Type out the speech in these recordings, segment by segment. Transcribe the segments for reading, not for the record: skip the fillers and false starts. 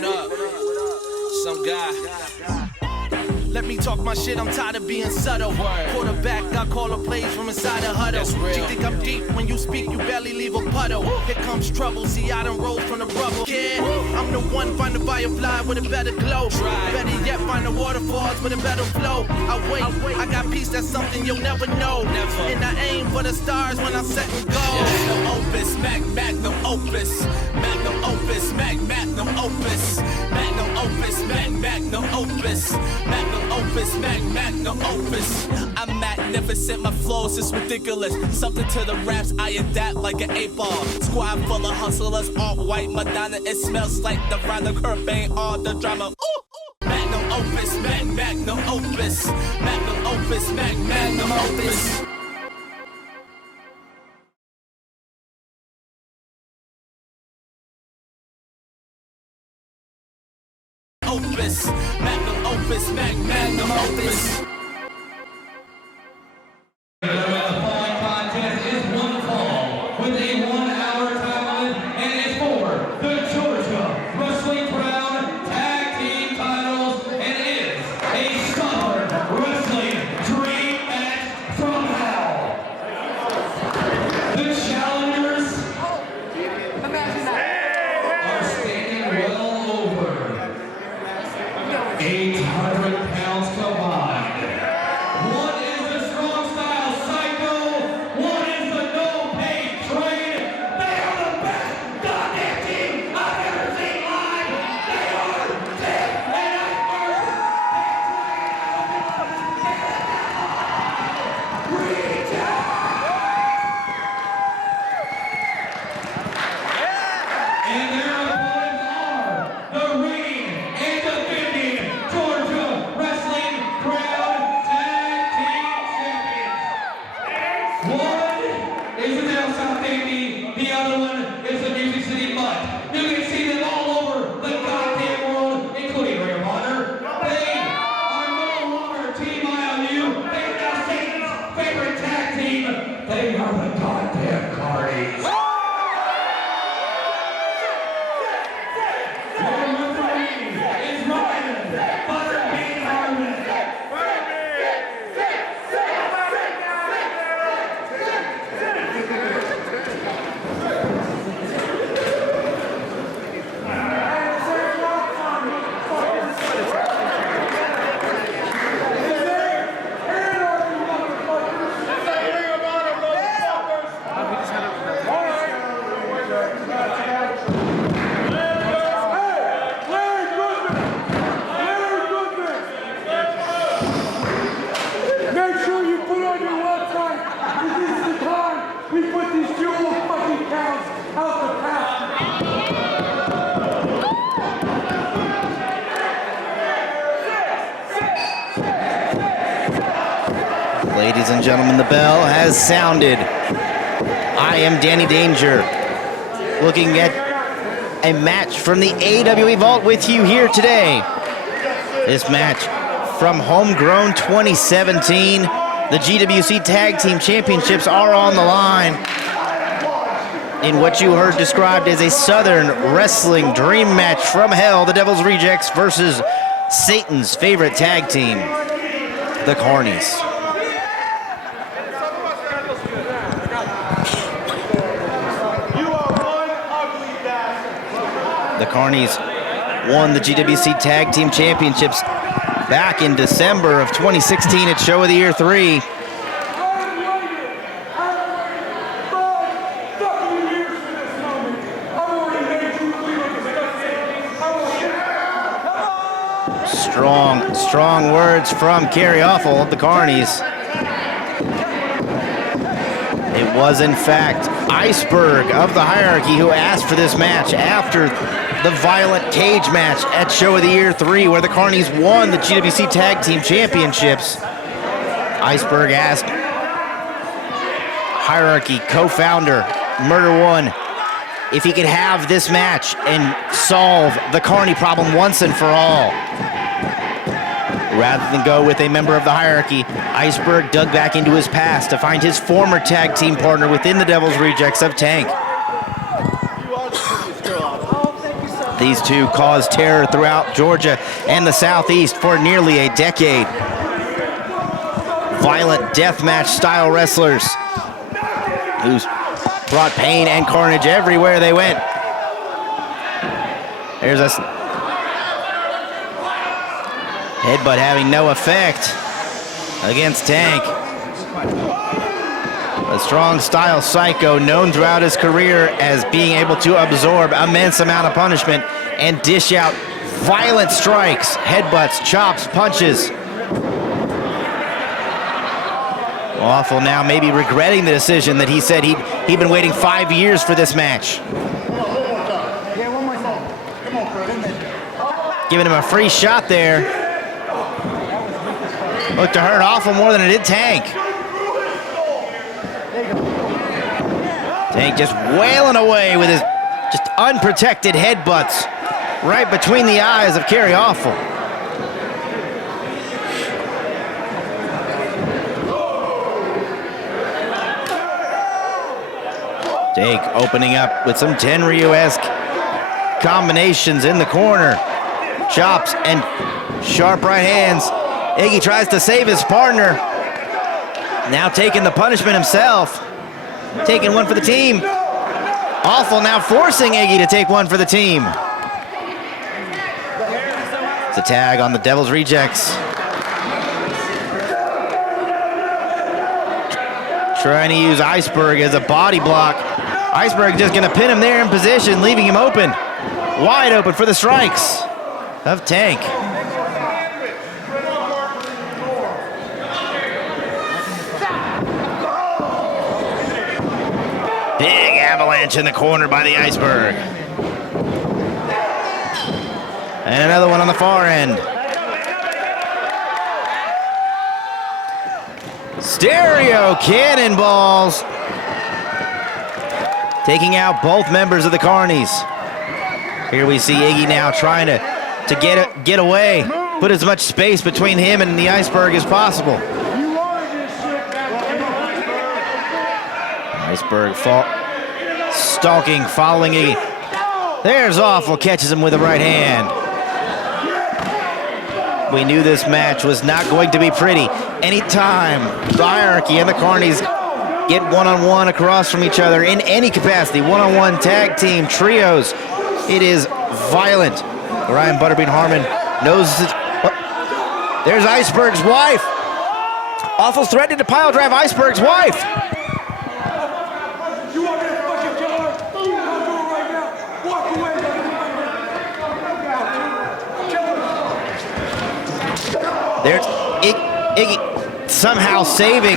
what up? Some guy. Let me talk my shit, I'm tired of being subtle. Quarterback, I call her plays from inside a huddle. She think I'm deep, when you speak, you barely leave a puddle. Here comes trouble, see I done rolled from the rubble. Yeah, I'm the one, find a firefly with a better glow. Better yet, find the waterfalls with a better flow. I wait, I got peace, that's something you'll never know. And I aim for the stars when I set and go. Magnum opus, magnum opus. Magnum opus, magnum opus. Magnum opus, magnum opus. Magnum opus, magnum opus. I'm magnificent, my flows is ridiculous. Something to the raps, I adapt like an 8-ball. Squad full of hustlers, all white Madonna. It smells like the Ronda Curvain, all the drama. Ooh. Magnum opus, magnum opus. Magnum opus, magnum opus. Opus, magnum opus, magnum opus. The following contest is one fall with a 1-hour time limit, and it's for the Georgia Wrestling Crown Tag Team titles, and it is a Southern Wrestling Dream Match from Hell. The challengers are standing well over 800 pounds combined. One is the strong style psycho, one is the no pain train. They are the best goddamn team I've ever seen live. They are ToughEnough and their opponents are the reigning and defending Georgia Wrestling Crown Tag Team Champions. One is the down south baby, the other one is the Music City Mutt. You can see them all over the goddamn world, including Ring of Honor. They are no longer Team IOU. They are now Satan's favorite tag team. They are the goddamn Carnies. Make sure you put on your website, because this is the time we put these jewel fucking cows out the pasture. Ladies and gentlemen, the bell has sounded. I am Danny Danger, looking at a match from the AWE Vault with you here today. This match from Homegrown 2017. The GWC Tag Team Championships are on the line in what you heard described as a Southern Wrestling Dream Match from Hell. The Devil's Rejects versus Satan's favorite tag team, the Carnies. The Carnies won the GWC Tag Team Championships back in December of 2016 at Show of the Year 3. Strong words from Kerry Offal of the Carnies. It was, in fact, Iceberg of the Hierarchy who asked for this match after the violent cage match at Show of the Year 3, where the Carnies won the GWC Tag Team Championships. Iceberg asked Hierarchy co-founder Murder One if he could have this match and solve the Carney problem once and for all. Rather than go with a member of the Hierarchy, Iceberg dug back into his past to find his former tag team partner within the Devil's Rejects of Tank. These two caused terror throughout Georgia and the Southeast for nearly a decade. Violent deathmatch style wrestlers who brought pain and carnage everywhere they went. There's a headbutt having no effect against Tank. A strong style psycho known throughout his career as being able to absorb immense amount of punishment and dish out violent strikes, headbutts, chops, punches. Awful now maybe regretting the decision that he said he'd been waiting 5 years for this match. Giving him a free shot there. Looked to hurt Awful more than it did Tank. Tank just wailing away with his just unprotected headbutts right between the eyes of Kerry Awful. Tank opening up with some Tenryu-esque combinations in the corner. Chops and sharp right hands. Iggy tries to save his partner. Now taking the punishment himself. Taking one for the team. Awful now forcing Iggy to take one for the team. It's a tag on the Devil's Rejects. Trying to use Iceberg as a body block. Iceberg just gonna pin him there in position, leaving him open. Wide open for the strikes of Tank. Big avalanche in the corner by the Iceberg. And another one on the far end. Stereo cannonballs. Taking out both members of the Carnies. Here we see Iggy now trying to get away. Put as much space between him and the Iceberg as possible. Iceberg stalking, following Iggy. There's Awful, catches him with the right hand. We knew this match was not going to be pretty. Anytime the Hierarchy and the Carnies get one-on-one across from each other in any capacity, one-on-one, tag team, trios, it is violent. Ryan Butterbean Harmon knows it. There's Iceberg's wife. Awful's threatening to pile drive Iceberg's wife. You want me to fucking kill her? I'll do it right now. Walk away. There's Iggy somehow saving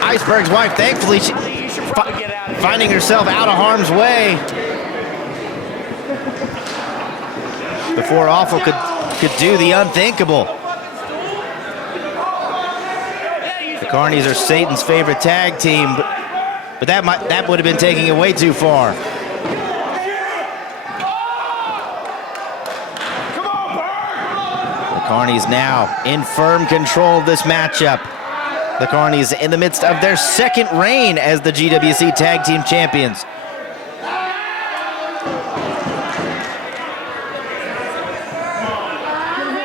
Iceberg's wife. Thankfully, she finding herself out of harm's way before Awful could do the unthinkable. The Carnies are Satan's favorite tag team, but that would have been taking it way too far. The Carnies now in firm control of this matchup. The Carnies in the midst of their second reign as the GWC Tag Team Champions.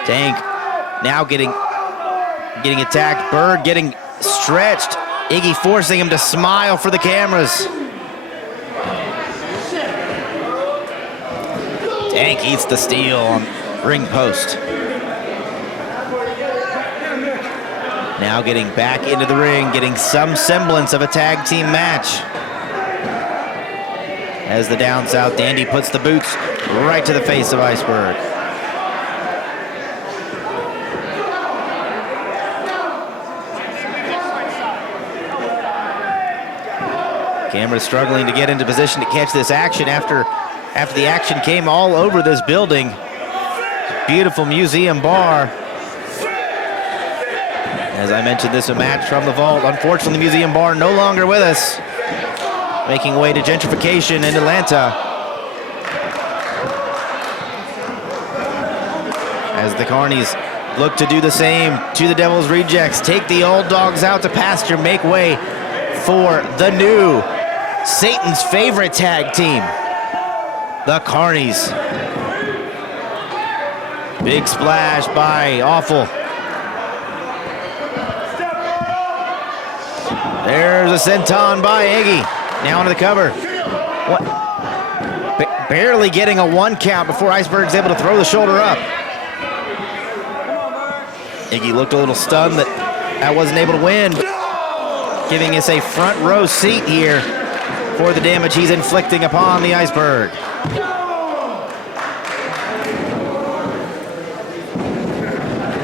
Tank now getting attacked. Bird getting stretched. Iggy forcing him to smile for the cameras. Tank eats the steel on ring post. Now getting back into the ring, getting some semblance of a tag team match. As the down south dandy puts the boots right to the face of Iceberg. Camera's struggling to get into position to catch this action after the action came all over this building. Beautiful museum bar. As I mentioned, this is a match from the vault. Unfortunately, the museum bar no longer with us. Making way to gentrification in Atlanta. As the Carnies look to do the same to the Devil's Rejects. Take the old dogs out to pasture. Make way for the new Satan's favorite tag team, the Carnies. Big splash by Awful. There's a senton by Iggy. Now onto the cover. Barely getting a 1 count before Iceberg's able to throw the shoulder up. Iggy looked a little stunned that wasn't able to win, giving us a front row seat here for the damage he's inflicting upon the Iceberg.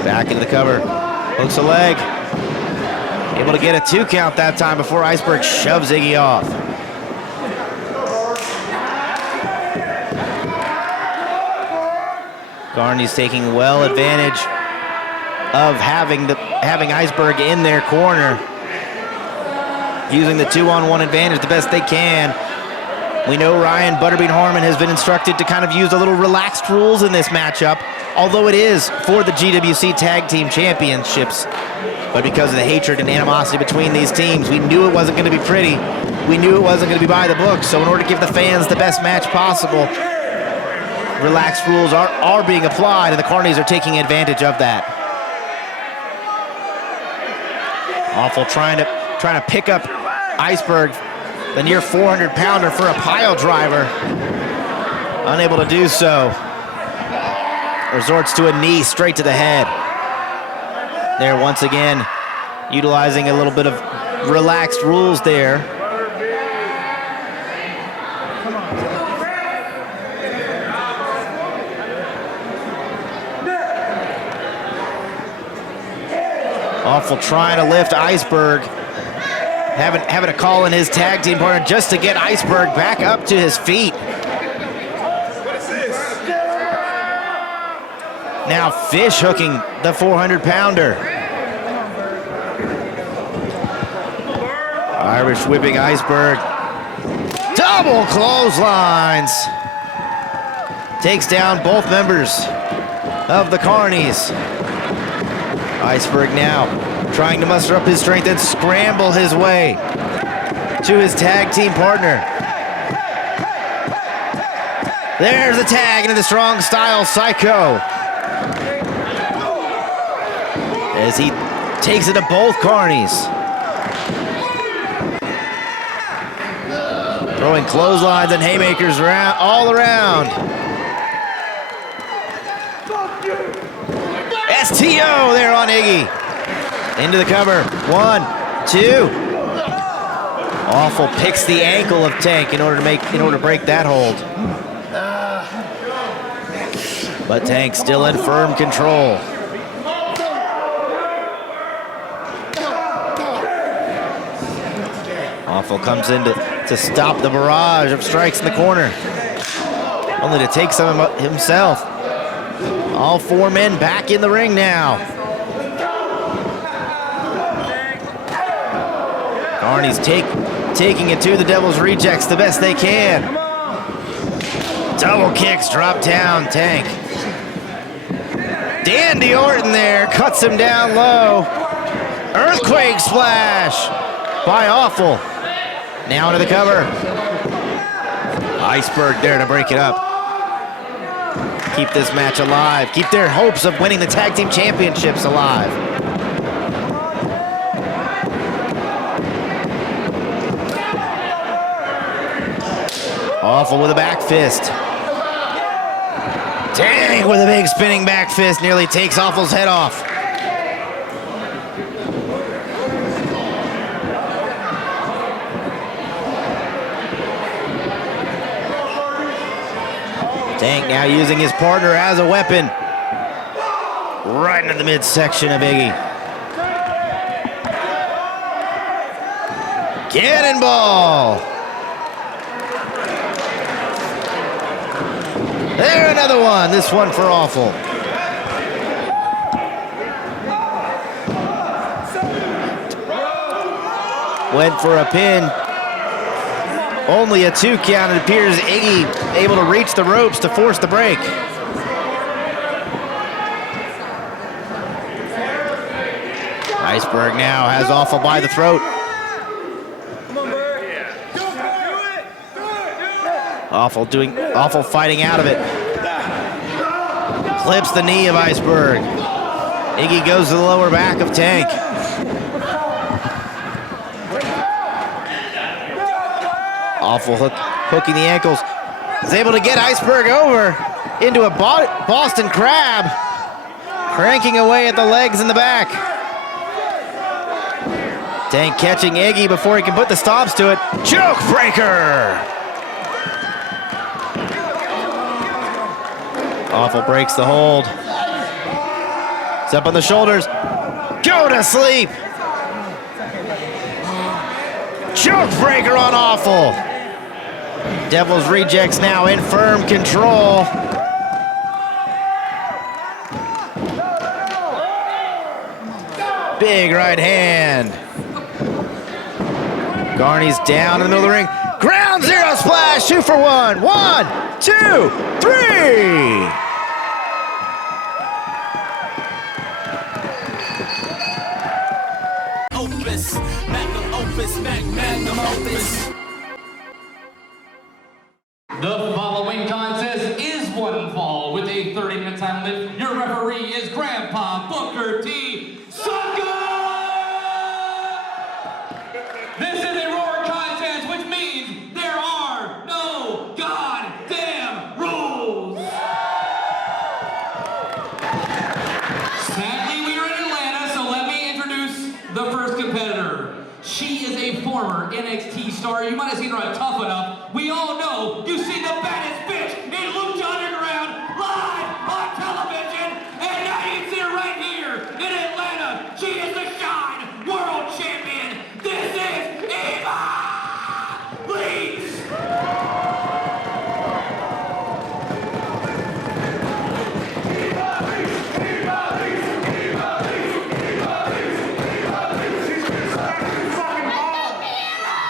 Back into the cover, hooks a leg. Able to get a 2 count that time before Iceberg shoves Iggy off. Carnies taking well advantage of having Iceberg in their corner, using the 2-on-1 advantage the best they can. We know Ryan Butterbean Harmon has been instructed to kind of use a little relaxed rules in this matchup, although it is for the GWC Tag Team Championships. But because of the hatred and animosity between these teams, we knew it wasn't going to be pretty. We knew it wasn't going to be by the book. So in order to give the fans the best match possible, relaxed rules are being applied, and the Carnies are taking advantage of that. Awful trying to pick up Iceberg, the near 400-pounder, for a pile driver. Unable to do so. Resorts to a knee straight to the head. There once again, utilizing a little bit of relaxed rules there. Awful trying to lift Iceberg. Having to call in his tag team partner just to get Iceberg back up to his feet. Now fish hooking the 400-pounder. Irish whipping Iceberg. Double clotheslines. Takes down both members of the Carnies. Iceberg now trying to muster up his strength and scramble his way to his tag team partner. There's a tag into the strong style Psycho, as he takes it to both Carnies. Throwing clotheslines and haymakers all around. STO there on Iggy. Into the cover. 1, 2. Awful picks the ankle of Tank in order to break that hold. But Tank still in firm control. Awful comes in to stop the barrage of strikes in the corner, only to take some himself. All 4 men back in the ring now. Carnies taking it to the Devil's Rejects the best they can. Double kicks drop down Tank. Dandy Orton there cuts him down low. Earthquake splash by Awful. Now into the cover. Iceberg there to break it up. Keep this match alive. Keep their hopes of winning the tag team championships alive. Awful with a back fist. Tank with a big spinning back fist nearly takes Awful's head off. Tank now using his partner as a weapon. Right into the midsection of Iggy. Cannonball. There, another one. This one for Awful. Went for a pin. Only a 2 count. It appears Iggy able to reach the ropes to force the break. Iceberg now has Awful by the throat. Awful fighting out of it. Clips the knee of Iceberg. Iggy goes to the lower back of Tank. Awful hooking the ankles. Is able to get Iceberg over into a Boston Crab. Cranking away at the legs in the back. Tank catching Iggy before he can put the stops to it. Choke breaker! Awful breaks the hold. It's up on the shoulders. Go to sleep! Choke breaker on Awful. Devil's Rejects now in firm control. Big right hand. Carnies down in the middle of the ring. Ground zero splash, 2 for 1. 1, 2, 3. Opus, magnum opus, magnum opus. The following contest is one fall with a 30-minute time limit. Your referee is Grandpa Booker T. Sucker! This is a roar contest, which means there are no goddamn rules. Sadly, we are in Atlanta, so let me introduce the first competitor. She is a former NXT star. You might have seen her on Tough Enough. We all know you've seen the baddest bitch in LuchaUnderground live on television, and now you can see her right here in Atlanta. She is the Shine World Champion. This is Ivelisse.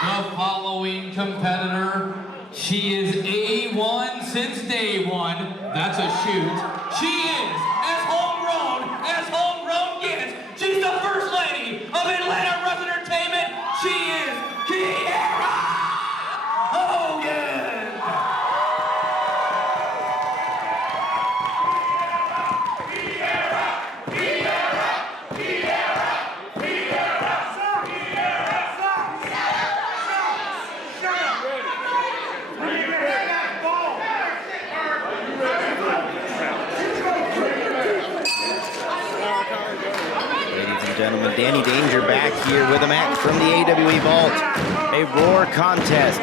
The following competitor, she is A1 since day one. That's a shoot. She is as homegrown gets. She's the first lady of Atlanta Wrestling Entertainment. She is Kiera Hogan. Gentlemen, Danny Danger back here with a match from the AWE Vault. A Roar contest.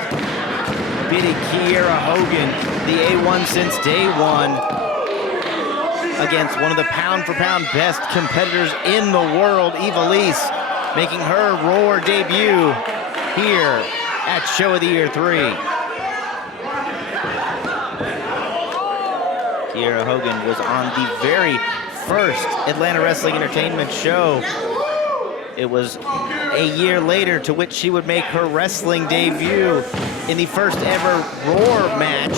Beating Kiera Hogan, the A1 since day one, against one of the pound-for-pound best competitors in the world, Ivelisse, making her Roar debut here at Show of the Year 3. Kiera Hogan was on the very first Atlanta Wrestling Entertainment show. It was a year later to which she would make her wrestling debut in the first ever Roar match.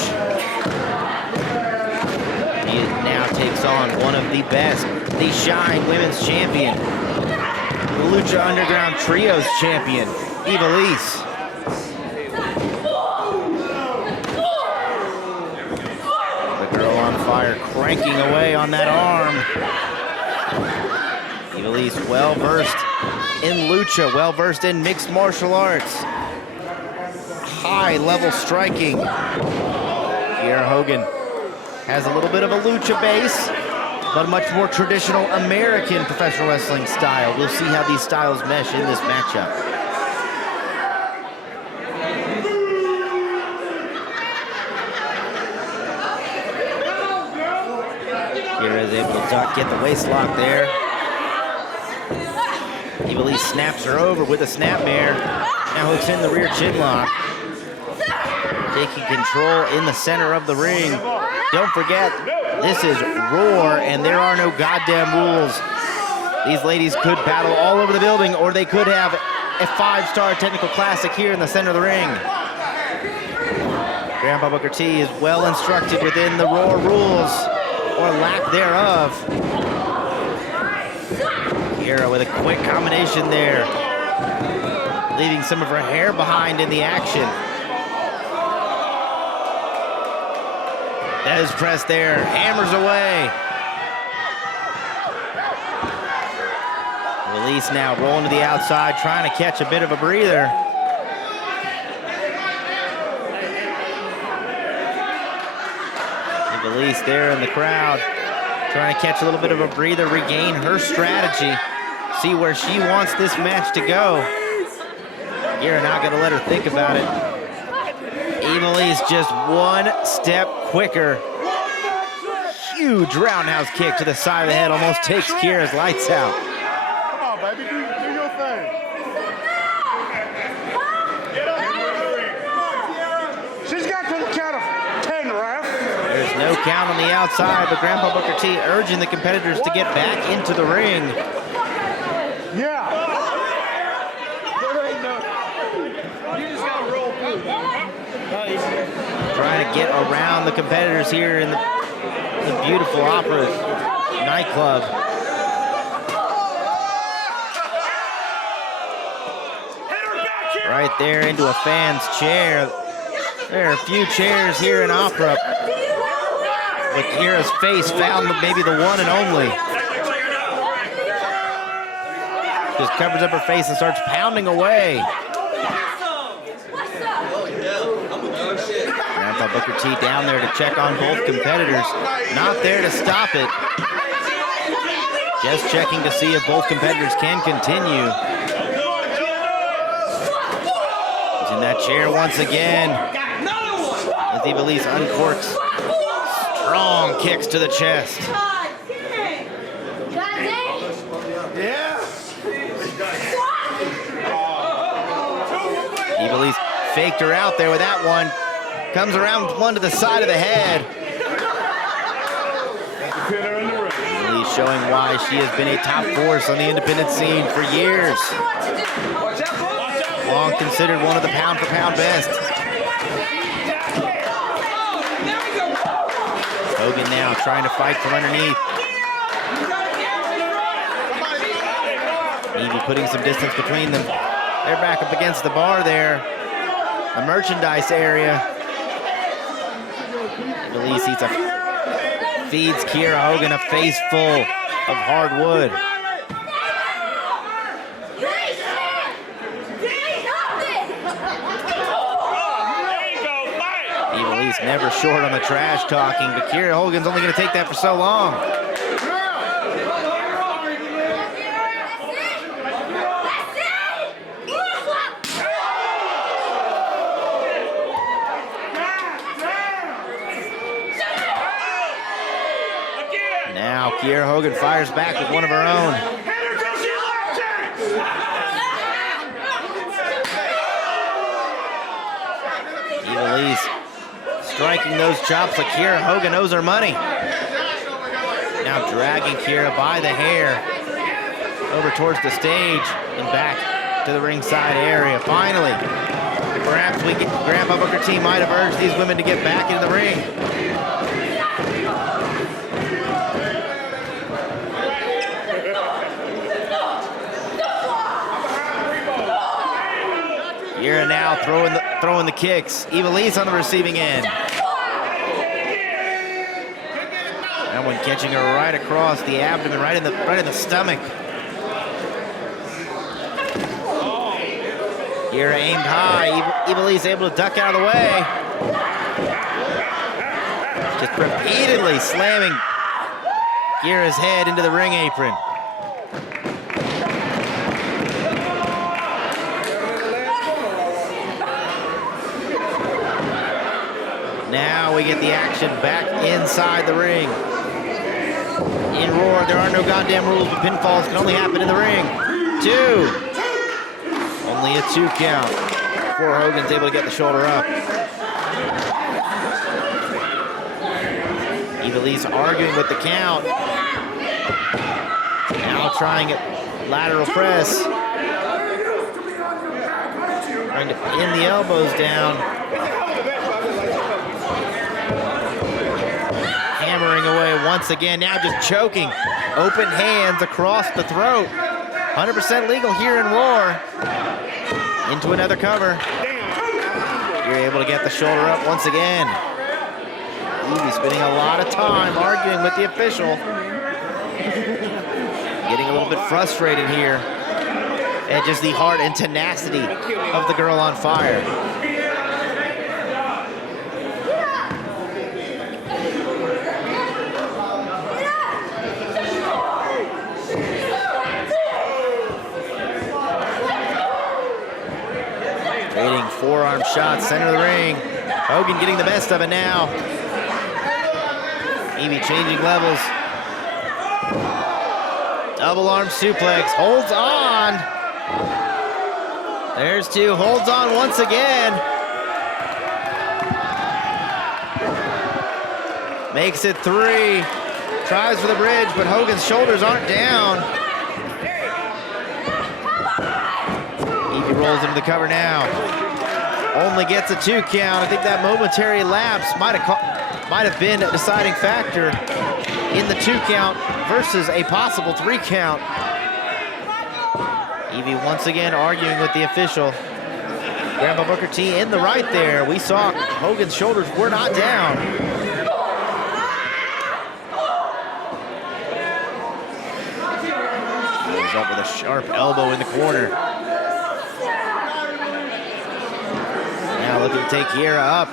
She now takes on one of the best, the Shine Women's Champion, the Lucha Underground Trios Champion, Ivelisse. The girl on fire, cranking away on that arm. Ivelisse well-versed in lucha, well-versed in mixed martial arts. High-level striking. Kiera Hogan has a little bit of a lucha base, but a much more traditional American professional wrestling style. We'll see how these styles mesh in this matchup. Kiera is able to duck, get the waist lock there. Ivelisse snaps her over with a snapmare. Now hooks in the rear chin lock. Taking control in the center of the ring. Don't forget, this is Roar, and there are no goddamn rules. These ladies could battle all over the building, or they could have a 5-star technical classic here in the center of the ring. Grandpa Booker T is well instructed within the Roar rules, or lack thereof. Kiera with a quick combination there, leaving some of her hair behind in the action. Des press there, hammers away. Ivelisse now rolling to the outside, trying to catch a bit of a breather. Ivelisse there in the crowd, trying to catch a little bit of a breather, regain her strategy, see where she wants this match to go. You're not gonna let her think about it. Ivelisse just one step quicker. Huge roundhouse kick to the side of the head, almost takes Kiera's lights out. Come on, baby, do your thing. She's got to the count of 10, ref. There's no count on the outside, but Grandpa Booker T urging the competitors to get back into the ring. Yeah. You just gotta roll through. Trying to get around the competitors here in the beautiful Opera nightclub. Right there into a fan's chair. There are a few chairs here in Opera, but Kiera's face found maybe the one and only. Just covers up her face and starts pounding away. Grandpa Booker T down there to check on both competitors. Not there to stop it. Just checking to see if both competitors can continue. He's in that chair once again. As Ivelisse uncorks. Strong kicks to the chest. Ivelisse faked her out there with that one. Comes around one to the side of the head. Ivelisse showing why she has been a top force on the independent scene for years. Long considered one of the pound-for-pound best. Hogan now trying to fight from underneath. Iggy putting some distance between them. They're back up against the bar there. The merchandise area. Ivelisse feeds Kiera Hogan a face full of hard wood. Ivelisse never short on the trash talking, but Kiera Hogan's only going to take that for so long. Now Kiera Hogan fires back with one of her own. Ivelisse striking those chops like Kiera Hogan owes her money. Now dragging Kiera by the hair over towards the stage and back to the ringside area. Finally, perhaps Grandpa Booker T might have urged these women to get back into the ring. Kiera now throwing the kicks. Ivelisse on the receiving end. That one catching her right across the abdomen, right in the stomach. Kiera aimed high. Ivelisse able to duck out of the way. Just repeatedly slamming Kiera's head into the ring apron. Now we get the action back inside the ring. In Roar, there are no goddamn rules, but pinfalls can only happen in the ring. 2. Only a 2 count before Hogan's able to get the shoulder up. Ivelisse arguing with the count. Now trying it, lateral press. Trying to pin the elbows down. Hammering away once again, now just choking. Open hands across the throat. 100% legal here in Roar. Into another cover. You're able to get the shoulder up once again. Iggy spending a lot of time arguing with the official. getting a little bit frustrated here at just the heart and tenacity of the girl on fire. Trading forearm shots, center of the ring. Hogan getting the best of it now. Evie changing levels. Double arm suplex, holds on. There's two, holds on once again. Makes it three. Tries for the bridge, but Hogan's shoulders aren't down. Evie rolls into the cover now. Only gets a 2 count. I think that momentary lapse might have been a deciding factor in the 2 count versus a possible 3 count. Evie once again arguing with the official. Grandpa Booker T in the right there. We saw Hogan's shoulders were not down. He's up with a sharp elbow in the corner. Now looking to take Kiera up.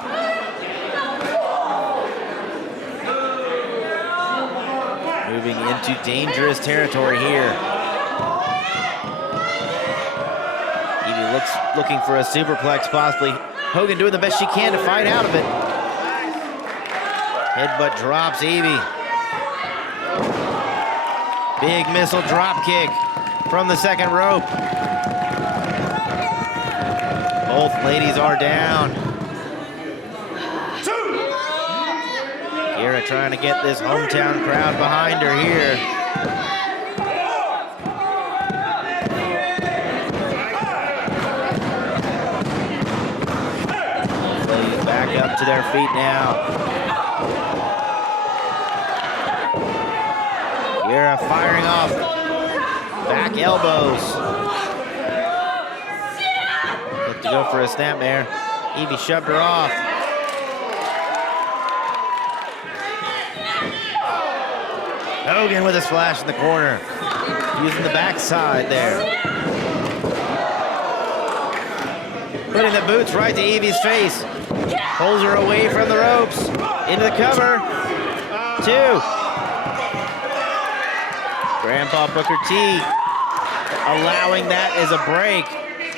Moving into dangerous territory here. Evie looking for a superplex possibly. Hogan doing the best she can to fight out of it. Headbutt drops Evie. Big missile drop kick from the second rope. Both ladies are down. Kiera trying to get this hometown crowd behind her here. Ladies back up to their feet now. Kiera firing off back elbows. Looked to go for a snapmare. Evie shoved her off. Hogan with a splash in the corner, using the backside there. Putting the boots right to Evie's face. Pulls her away from the ropes. Into the cover. 2. Grandpa Booker T allowing that as a break.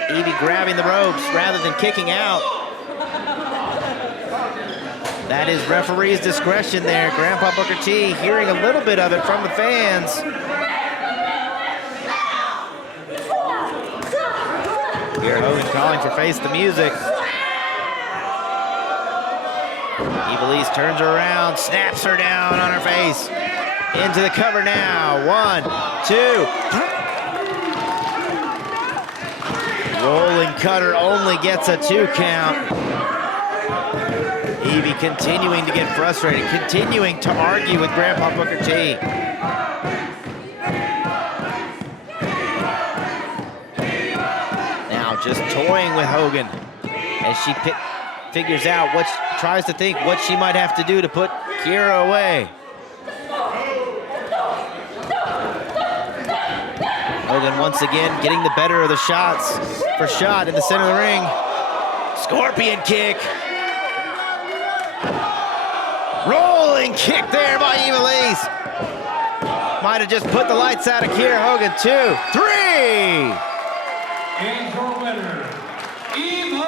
Evie grabbing the ropes rather than kicking out. That is referee's discretion there. Grandpa Booker T hearing a little bit of it from the fans. Here Hogan calling for Face the Music. Ivelisse turns her around, snaps her down on her face. Into the cover now. 1, 2. Rolling cutter only gets a 2 count. Evie continuing to get frustrated, continuing to argue with Grandpa Booker T. Now just toying with Hogan as she figures out tries to think what she might have to do to put Kiera away. Hogan once again getting the better of the shots for shot in the center of the ring. Scorpion kick. Rolling kick there by Ivelisse. Might have just put the lights out of Kiera Hogan. 2, 3. And your winner, Ivelisse.